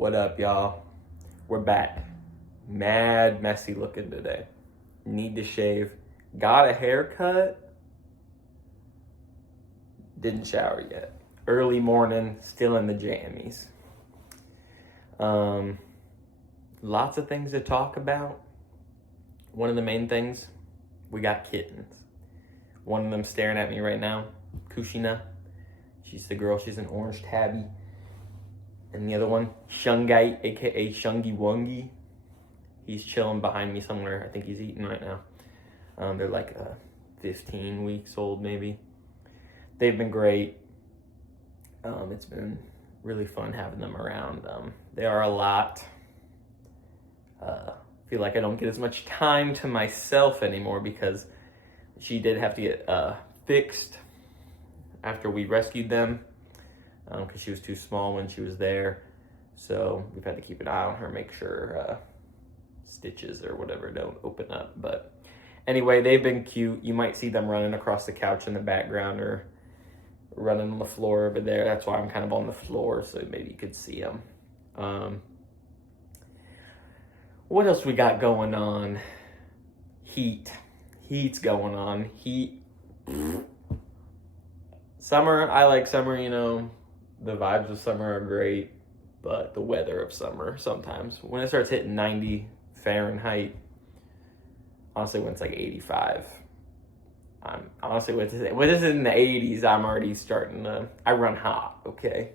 What up, y'all? We're back. Mad messy looking today. Need to shave. Got a haircut. Didn't shower yet. Early morning, still in the jammies. Lots of things to talk about. One of the main things, we got kittens. One of them staring at me right now, Kushina. She's the girl, she's an orange tabby. And the other one, Shungai, aka Shungi Wungi. He's chilling behind me somewhere. I think he's eating right now. They're like 15 weeks old, maybe. They've been great. It's been really fun having them around. They are a lot. Feel like I don't get as much time to myself anymore because she did have to get fixed after we rescued them because she was too small when she was there. So we've had to keep an eye on her, make sure stitches or whatever don't open up. But anyway, they've been cute. You might see them running across the couch in the background or running on the floor over there. That's why I'm kind of on the floor, so maybe you could see them. What else we got going on? Heat's going on. Heat. Summer, I like summer, you know. The vibes of summer are great, but the weather of summer sometimes, when it starts hitting 90 Fahrenheit, honestly, when it's like 85, I'm honestly, when it's in the 80s, I'm already starting to, I run hot, okay?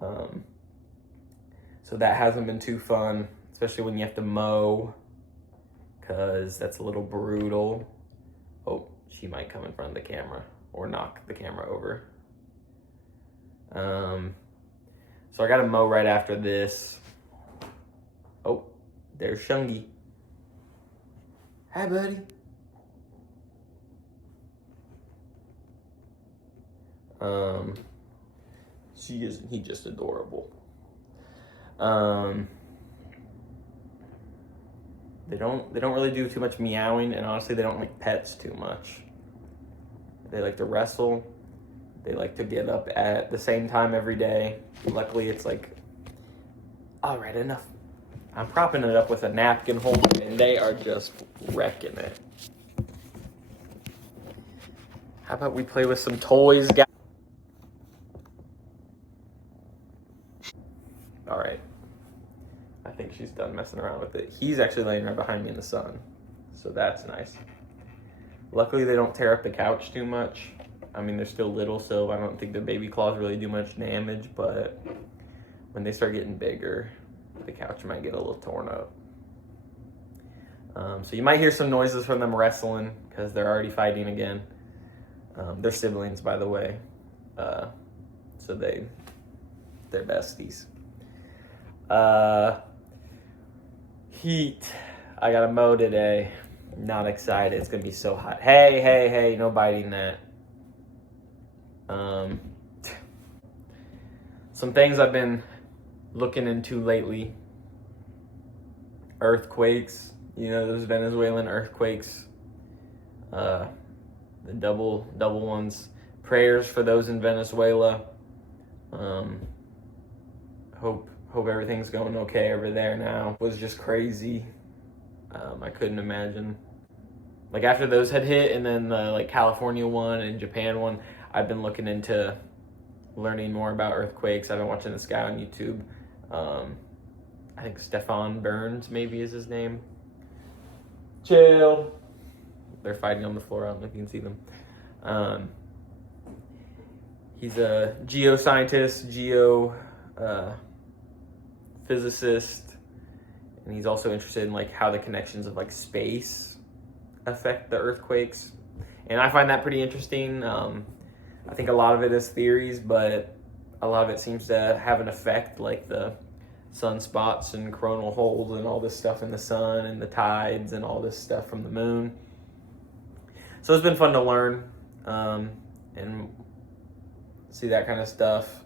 So that hasn't been too fun, especially when you have to mow, because that's a little brutal. Oh, she might come in front of the camera or knock the camera over. So I gotta mow right after this. Oh, there's Shungi. Hi, buddy. He's just adorable. They don't really do too much meowing, and honestly, they don't like pets too much. They like to wrestle. They like to get up at the same time every day. Luckily, it's like, all right, enough. I'm propping it up with a napkin holder, and they are just wrecking it. How about we play with some toys, guys? All right. I think she's done messing around with it. He's actually laying right behind me in the sun, so that's nice. Luckily, they don't tear up the couch too much. I mean, they're still little, so I don't think the baby claws really do much damage, but when they start getting bigger, the couch might get a little torn up. So you might hear some noises from them wrestling because they're already fighting again. They're siblings, by the way. So they're besties. Heat. I got to mow today. Not excited. It's going to be so hot. Hey, no biting that. Some things I've been looking into lately. Earthquakes. You know, those Venezuelan earthquakes. The double ones. Prayers for those in Venezuela. Hope everything's going okay over there now. It was just crazy. I couldn't imagine. Like after those had hit, and then the like California one and Japan one, I've been looking into learning more about earthquakes. I've been watching this guy on YouTube. I think Stefan Burns maybe is his name. Chill. They're fighting on the floor. I don't know if you can see them. He's a geoscientist, physicist, and he's also interested in like how the connections of like space affect the earthquakes, and I find that pretty interesting. I think a lot of it is theories, but a lot of it seems to have an effect, like the sunspots and coronal holes and all this stuff in the sun and the tides and all this stuff from the moon. So it's been fun to learn and see that kind of stuff.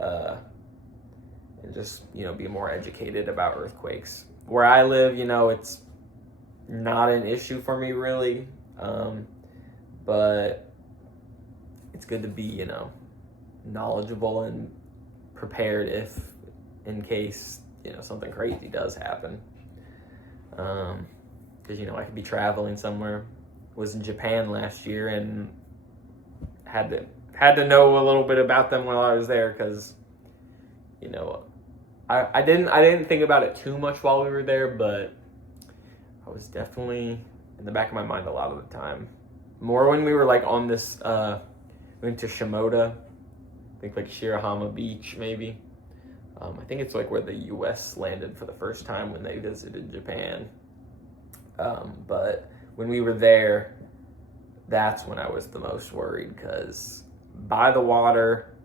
And just, you know, be more educated about earthquakes. Where I live, you know, it's not an issue for me really, but it's good to be, you know, knowledgeable and prepared if in case, something crazy does happen. Because, I could be traveling somewhere. Was in Japan last year and had to know a little bit about them while I was there because, I didn't think about it too much while we were there, but I was definitely in the back of my mind a lot of the time. More when we were like on this, we went to Shimoda, I think like Shirahama Beach maybe. I think it's like where the U.S. landed for the first time when they visited Japan. But when we were there, that's when I was the most worried because by the water,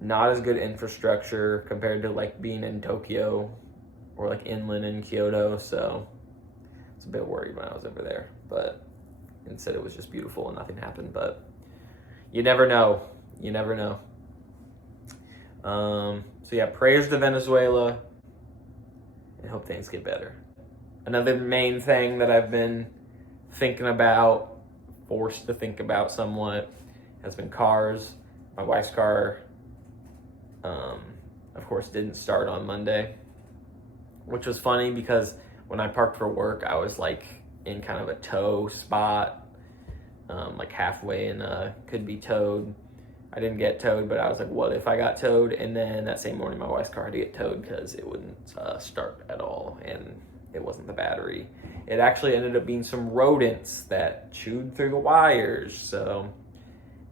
not as good infrastructure compared to like being in Tokyo or like inland in Kyoto. So I was a bit worried when I was over there, but instead it was just beautiful and nothing happened. But you never know. You never know. So yeah, prayers to Venezuela and hope things get better. Another main thing that I've been thinking about, forced to think about somewhat, has been cars. My wife's car, of course, didn't start on Monday, which was funny because when I parked for work, I was like in kind of a tow spot, like halfway and could be towed. I didn't get towed, but I was like, what if I got towed? And then that same morning, my wife's car had to get towed because it wouldn't start at all, and it wasn't the battery. It actually ended up being some rodents that chewed through the wires, so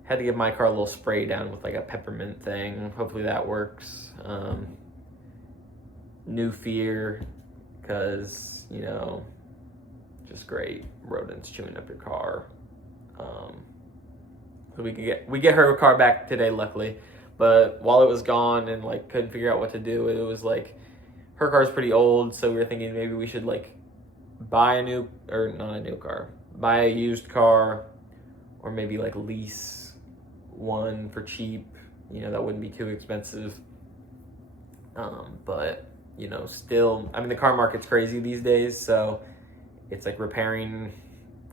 had to give my car a little spray down with like a peppermint thing. Hopefully that works. New fear, because, just great rodents chewing up your car. So we get her car back today, luckily. But while it was gone and like couldn't figure out what to do, it was like her car's pretty old, so we were thinking maybe we should like buy a used car, or maybe like lease one for cheap. That wouldn't be too expensive. But still, I mean, the car market's crazy these days, so it's like repairing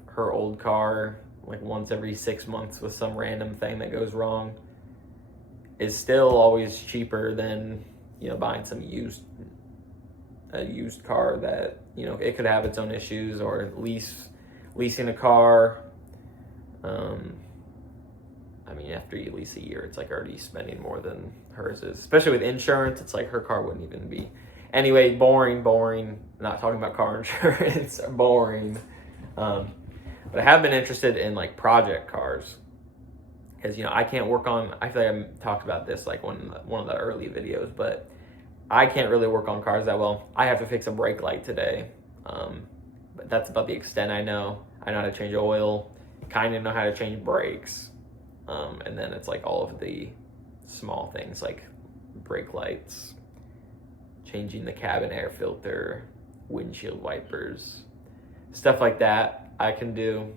her old car like once every 6 months with some random thing that goes wrong is still always cheaper than buying a used car that it could have its own issues, or leasing a car. I mean, after you lease a year, it's like already spending more than hers is, especially with insurance. It's like her car wouldn't even be. Anyway, boring. Not talking about car insurance. Boring. But I have been interested in like project cars because I can't work on. I feel like I talked about this like one of the early videos, but I can't really work on cars that well. I have to fix a brake light today, but that's about the extent I know. I know how to change oil, kind of know how to change brakes, and then it's like all of the small things like brake lights, changing the cabin air filter, windshield wipers, stuff like that. I can do.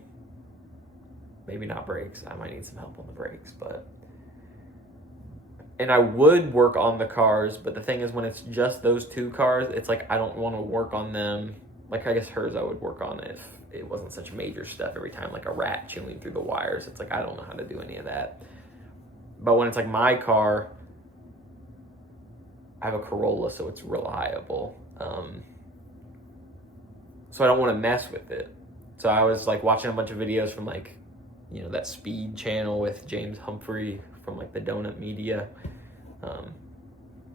Maybe not brakes. I might need some help on the brakes, and I would work on the cars, but the thing is when it's just those two cars, it's like I don't want to work on them. Like I guess hers I would work on if it wasn't such major stuff every time, like a rat chewing through the wires. It's like I don't know how to do any of that. But when it's like my car, I have a Corolla, so it's reliable. So I don't want to mess with it. So I was like watching a bunch of videos from like, that Speed channel with James Humphrey from like the Donut Media.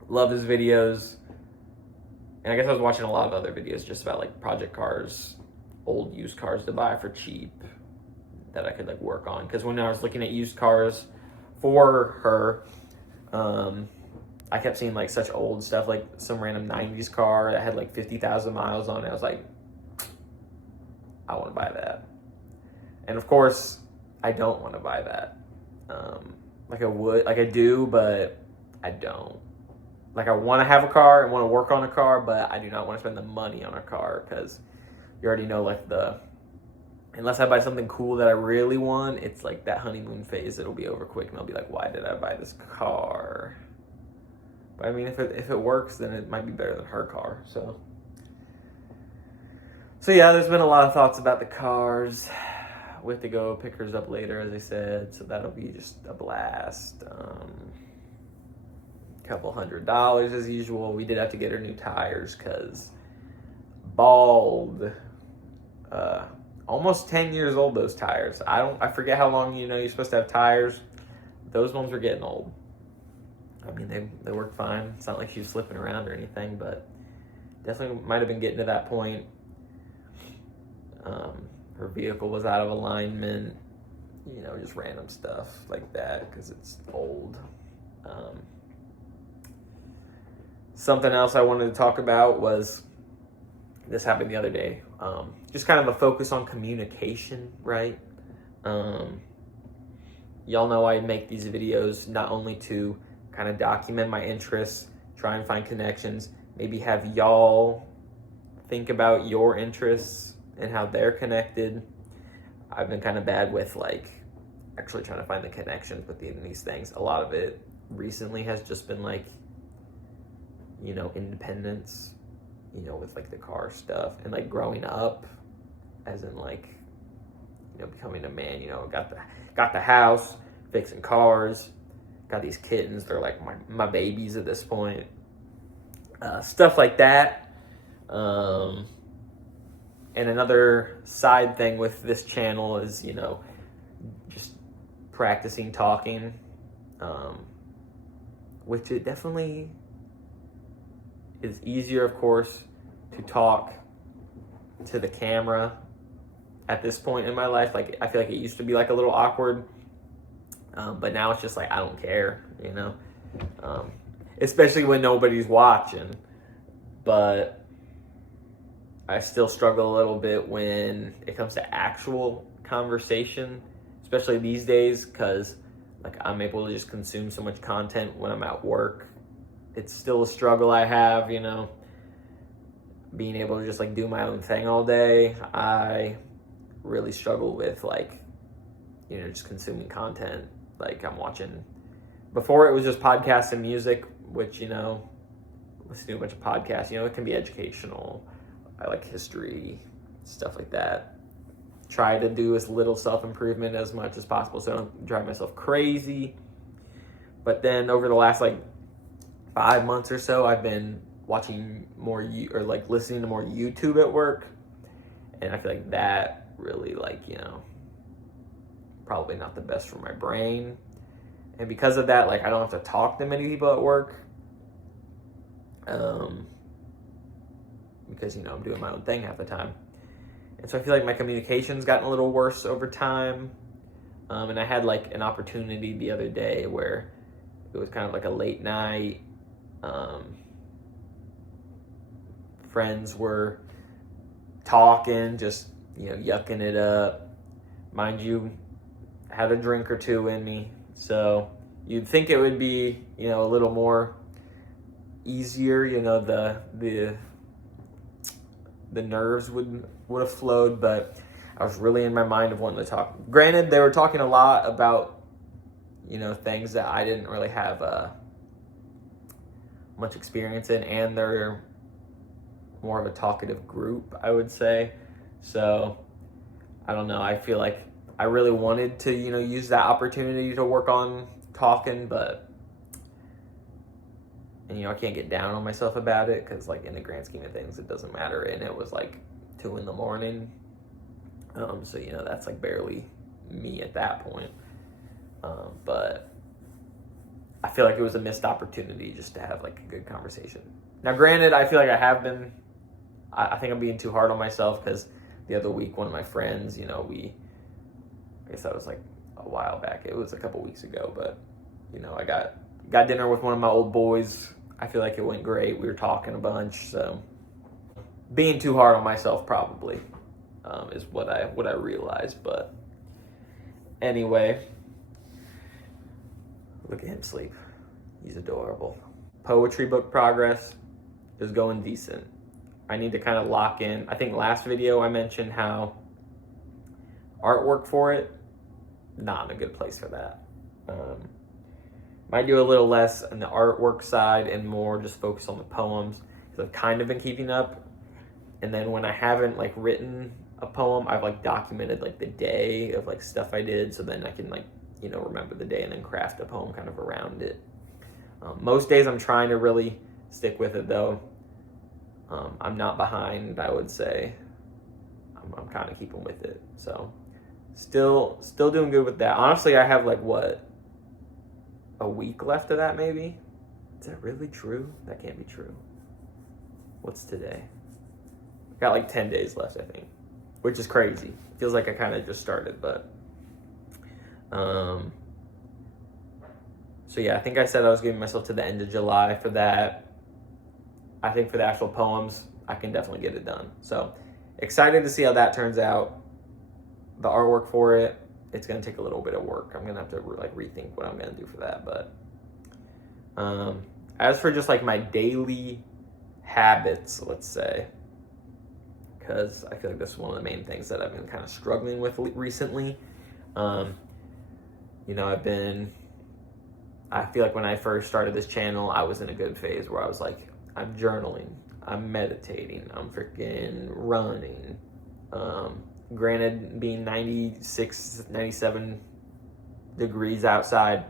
Love his videos. And I guess I was watching a lot of other videos just about like project cars, old used cars to buy for cheap that I could like work on. Because when I was looking at used cars for her, I kept seeing like such old stuff, like some random 90s car that had like 50,000 miles on it. I was like, I want to buy that. And of course, I don't want to buy that. I do, but I don't. Like I want to have a car and want to work on a car, but I do not want to spend the money on a car because you already know like unless I buy something cool that I really want, it's like that honeymoon phase. It'll be over quick and I'll be like, why did I buy this car? But I mean, if it works, then it might be better than her car. So yeah, there's been a lot of thoughts about the cars. We have to go pick hers up later, as I said, so that'll be just a blast. couple $100 as usual. We did have to get her new tires because bald. Almost 10 years old, those tires. I forget how long, you're supposed to have tires. Those ones were getting old. I mean, they worked fine. It's not like she was slipping around or anything, but definitely might have been getting to that point. Her vehicle was out of alignment, just random stuff like that because it's old. Something else I wanted to talk about was, this happened the other day, just kind of a focus on communication, right? Y'all know I make these videos not only to kind of document my interests, try and find connections, maybe have y'all think about your interests and how they're connected. I've been kind of bad with actually trying to find the connections between these things. A lot of it recently has just been independence, with the car stuff and growing up, as in becoming a man. Got the house, fixing cars, got these kittens. They're like my babies at this point. Stuff like that. And another side thing with this channel is, just practicing talking, which it definitely is easier, of course, to talk to the camera at this point in my life. I feel like it used to be a little awkward, but now it's just I don't care, especially when nobody's watching. But I still struggle a little bit when it comes to actual conversation, especially these days, because I'm able to just consume so much content when I'm at work. It's still a struggle I have, being able to just do my own thing all day. I really struggle with just consuming content. I'm watching, before it was just podcasts and music, which, listen to a bunch of podcasts, it can be educational. I like history, stuff like that. Try to do as little self-improvement as much as possible so I don't drive myself crazy. But then over the last 5 months or so, I've been watching more listening to more YouTube at work, and I feel that really probably not the best for my brain. And because of that, I don't have to talk to many people at work, because I'm doing my own thing half the time. And so I feel my communication's gotten a little worse over time. And I had an opportunity the other day where it was kind of a late night. Friends were talking, just yucking it up. Mind you, I had a drink or two in me, so you'd think it would be a little more easier. The nerves would have flowed, but I was really in my mind of wanting to talk. Granted, they were talking a lot about things that I didn't really have much experience in, and they're more of a talkative group, I would say. So I don't know, I feel I really wanted to use that opportunity to work on talking, but I can't get down on myself about it because in the grand scheme of things it doesn't matter. And it was 2 a.m, so that's barely me at that point. But I feel it was a missed opportunity just to have a good conversation. Now granted, I feel I have been, I think I'm being too hard on myself, because the other week one of my friends, I guess that was a while back, it was a couple weeks ago, but I got dinner with one of my old boys. I feel it went great. We were talking a bunch, so being too hard on myself probably is what I realized. But anyway, look at him sleep. He's adorable. Poetry book progress is going decent. I need to kind of lock in. I think last video I mentioned how artwork for it, not in a good place for that. Might do a little less on the artwork side and more just focus on the poems, because I've kind of been keeping up. And then when I haven't written a poem, I've documented the day of stuff I did, so then I can remember the day and then craft a poem kind of around it. Most days I'm trying to really stick with it though. I'm not behind, I would say. I'm kind of keeping with it. So still doing good with that. Honestly, I have like what, a week left of that maybe? Is that really true? That can't be true. What's today? Got like 10 days left, I think, which is crazy. Feels like I kind of just started, but so yeah, I think I said I was giving myself to the end of July for that. I think for the actual poems, I can definitely get it done. So excited to see how that turns out. The artwork for it, it's gonna take a little bit of work. I'm gonna have to like rethink what I'm gonna do for that. But as for just like my daily habits, let's say, because I feel like this is one of the main things that I've been kind of struggling with recently. You know, I feel like when I first started this channel, I was in a good phase where I was like, I'm journaling, I'm meditating, I'm freaking running. Granted, being 96, 97 degrees outside,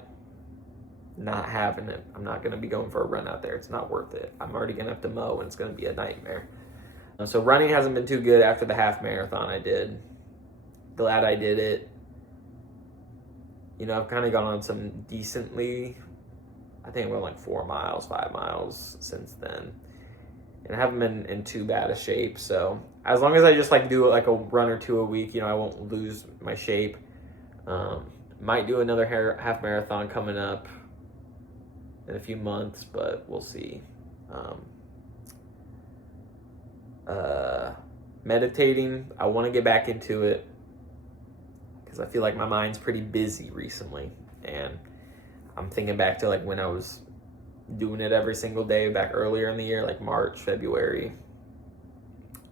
not having it. I'm not going to be going for a run out there. It's not worth it. I'm already going to have to mow, and it's going to be a nightmare. So running hasn't been too good after the half marathon I did. Glad I did it. You know, I've kind of gone on some decently, I think I went like 4 miles, 5 miles since then. And I haven't been in too bad a shape. So as long as I just like do like a run or two a week, you know, I won't lose my shape. Might do another half marathon coming up in a few months, but we'll see. Meditating, I want to get back into it because I feel like my mind's pretty busy recently, and I'm thinking back to like when I was doing it every single day back earlier in the year, like March, February,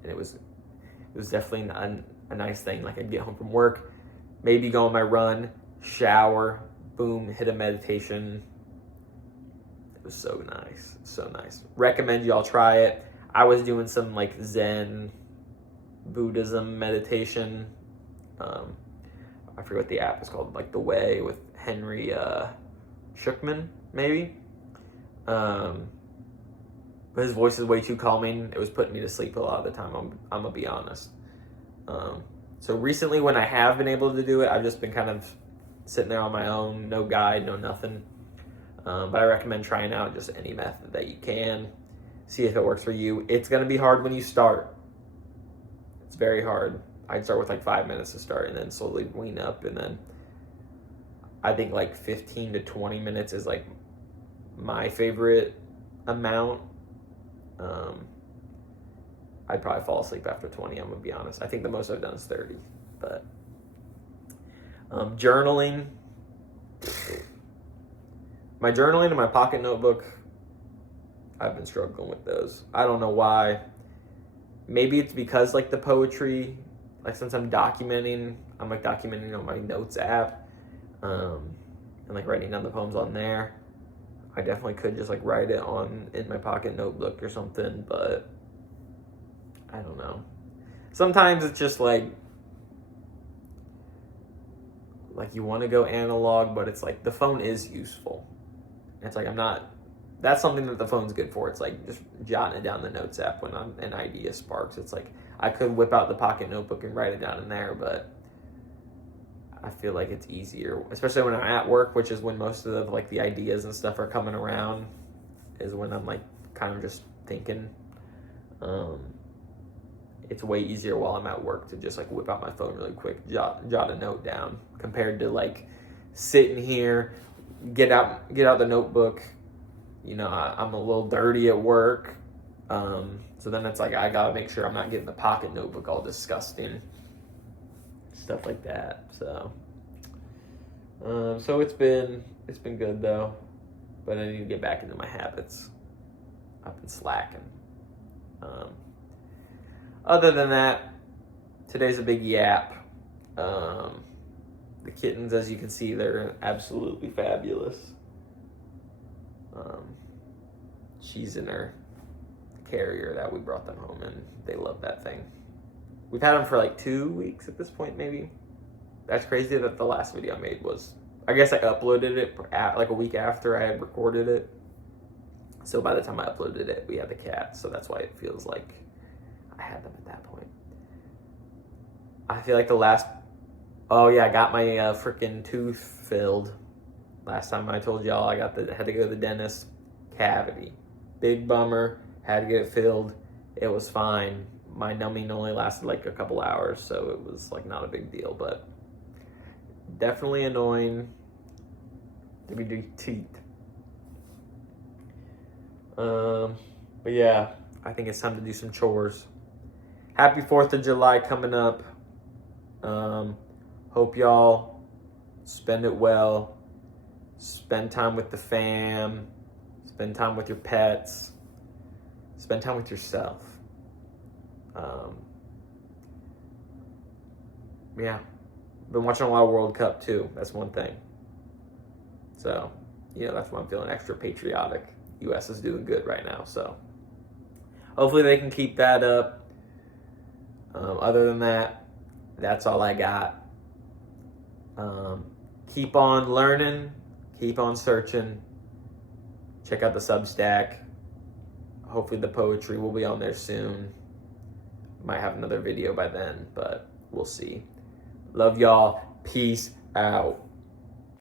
and it was definitely a nice thing. Like I'd get home from work, maybe go on my run, shower, boom, hit a meditation. It was so nice, so nice. Recommend y'all try it. I was doing some like Zen Buddhism meditation. I forget what the app is called, like The Way with Henry Schuckman, maybe. But his voice is way too calming. It was putting me to sleep a lot of the time. I'm gonna be honest. So recently, when I have been able to do it, I've just been kind of sitting there on my own, no guide, no nothing. But I recommend trying out just any method that you can. See if it works for you. It's gonna be hard when you start. It's very hard. I'd start with like 5 minutes to start and then slowly wean up, and then I think like 15 to 20 minutes is like my favorite amount. I'd probably fall asleep after 20, I'm gonna be honest. I think the most I've done is 30. But journaling, my journaling and my pocket notebook, I've been struggling with those. I don't know why. Maybe it's because like the poetry, like since I'm like documenting on my notes app, and like writing down the poems on there. I definitely could just like write it in my pocket notebook or something, but I don't know. Sometimes it's just like you want to go analog, but it's like the phone is useful. It's like that's something that the phone's good for. It's like just jotting it down the notes app when an idea sparks. It's like I could whip out the pocket notebook and write it down in there, but I feel like it's easier, especially when I'm at work, which is when most of like the ideas and stuff are coming around, is when I'm like kind of just thinking. It's way easier while I'm at work to just like whip out my phone really quick, jot a note down, compared to like sitting here, get out the notebook. You know, I'm a little dirty at work. So then it's like I gotta make sure I'm not getting the pocket notebook all disgusting. Stuff like that. So it's been good though. But I need to get back into my habits. I've been slacking. Other than that, today's a big yap. The kittens, as you can see, they're absolutely fabulous. She's in her carrier that we brought them home, and they love that thing. We've had them for like 2 weeks at this point, maybe. That's crazy that the last video I made was, I guess I uploaded it like a week after I had recorded it. So by the time I uploaded it, we had the cats. So that's why it feels like I had them at that point. I feel like the last... Oh yeah, I got my freaking tooth filled. Last time I told y'all I had to go to the dentist. Cavity. Big bummer. Had to get it filled. It was fine. My numbing only lasted like a couple hours, so it was like not a big deal, but definitely annoying to be doing teeth. But yeah, I think it's time to do some chores. Happy 4th of July coming up. Hope y'all spend it well. Spend time with the fam. Spend time with your pets. Spend time with yourself. Yeah. Been watching a lot of World Cup too. That's one thing. So, that's why I'm feeling extra patriotic. US is doing good right now, so hopefully they can keep that up. Other than that, that's all I got. Keep on learning. Keep on searching. Check out the Substack. Hopefully the poetry will be on there soon. Might have another video by then, but we'll see. Love y'all. Peace out.